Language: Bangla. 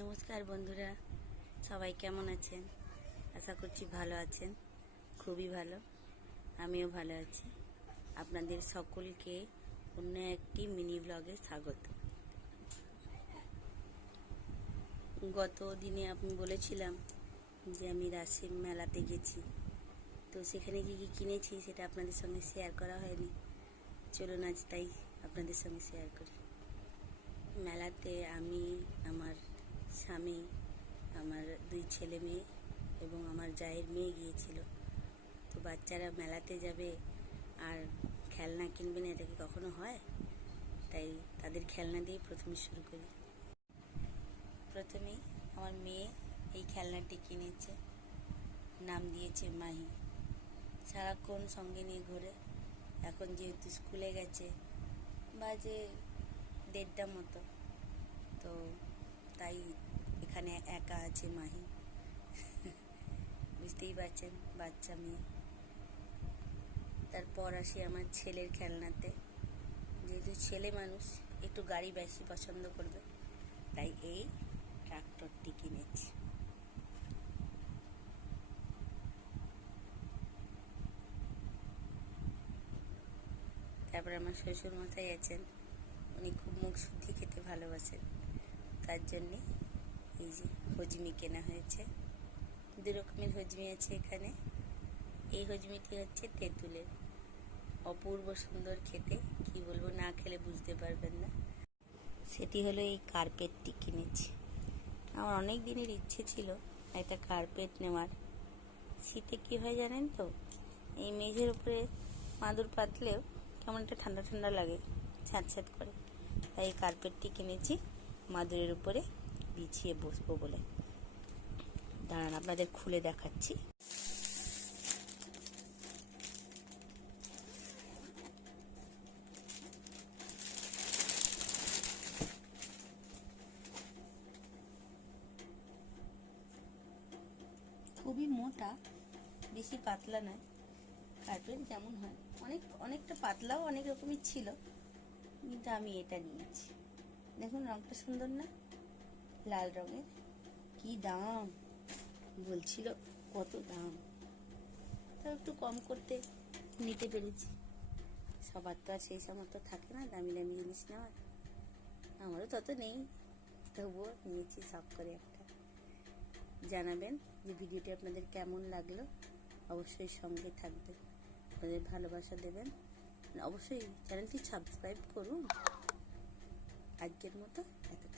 নমস্কার বন্ধুরা, সবাই কেমন আছেন? আশা করছি ভালো আছেন। খুবই ভালো, আমিও ভালো আছি। আপনাদের সকলকে অন্য একটি মিনি ব্লগে স্বাগত। গত দিনে আমি বলেছিলাম যে আমি রাসের মেলাতে গেছি, তো সেখানে কী কী কিনেছি সেটা আপনাদের সঙ্গে শেয়ার করা হয়নি। চলুন আজ তাই আপনাদের সঙ্গে শেয়ার করি। মেলাতে আমি, আমার স্বামী, আমার 2 ছেলে মেয়ে এবং আমার জায়ের মেয়ে গিয়েছিল। তো বাচ্চারা মেলাতে যাবে আর খেলনা কিনবে না, এটা কি কখনো হয়? তাই তাদের খেলনা দিয়ে প্রথমে শুরু করি। প্রথমেই আমার মেয়ে এই খেলনাটি কিনেছে, নাম দিয়েছে মাহি। সারাক্ষণ সঙ্গে নিয়ে ঘোরে। এখন যেহেতু স্কুলে গেছে, বাজে 1:30 মতো, তো তাই এখানে একা আছে মাহি। বুঝতেই পারছেন, বাচ্চা মেয়ে। তারপর আসি আমার ছেলের খেলনাতে। যেহেতু ছেলে মানুষ, একটু গাড়ি বেশি পছন্দ করবে, তাই এই ট্রাক্টরটি কিনেছি। তারপর আমার শ্বশুরমশাই আছেন, উনি খুব মুখ শুদ্ধি খেতে ভালোবাসেন, তার জন্যে এই যে হজমি কেনা হয়েছে। 2 রকমের হজমি আছে এখানে। এই হজমিটি হচ্ছে তেঁতুলের, অপূর্ব সুন্দর খেতে, কি বলবো, না খেলে বুঝতে পারবেন না। সেটি হলো এই কার্পেটটি কিনেছি। আমার অনেক দিনের ইচ্ছে ছিল একটা কার্পেট নেওয়ার। শীতে কী হয় জানেন তো, এই মেঝের উপরে মাদুর পাতলেও কেমন একটা ঠান্ডা ঠান্ডা লাগে, ছ্যাঁত করে। তাই এই কার্পেটটি কিনেছি মাদুরের উপরে বিছিয়ে বসবো বলে। দাঁড়ান, আপনাদের খুলে দেখাচ্ছি। খুবই মোটা, বেশি পাতলা নয়। কার্পেট যেমন হয় অনেকটা পাতলাও অনেক রকমের ছিল, কিন্তু আমি এটা নিয়েছি। দেখুন রঙটা সুন্দর না, লাল রঙের। কি দাম বলছিল, কত দাম, তাও একটু কম করতে নিতে পেরেছি। সবার তো আর সেই সামর্থ্য থাকে না দামি দামি জিনিস নেওয়ার, আমারও তত নেই, তবুও নিয়েছি শখ করে একটা। জানাবেন যে ভিডিওটি আপনাদের কেমন লাগলো, অবশ্যই সঙ্গে থাকবেন, আপনাদের ভালোবাসা দেবেন, অবশ্যই চ্যানেলটি সাবস্ক্রাইব করুন। আজকের মতো এতটা।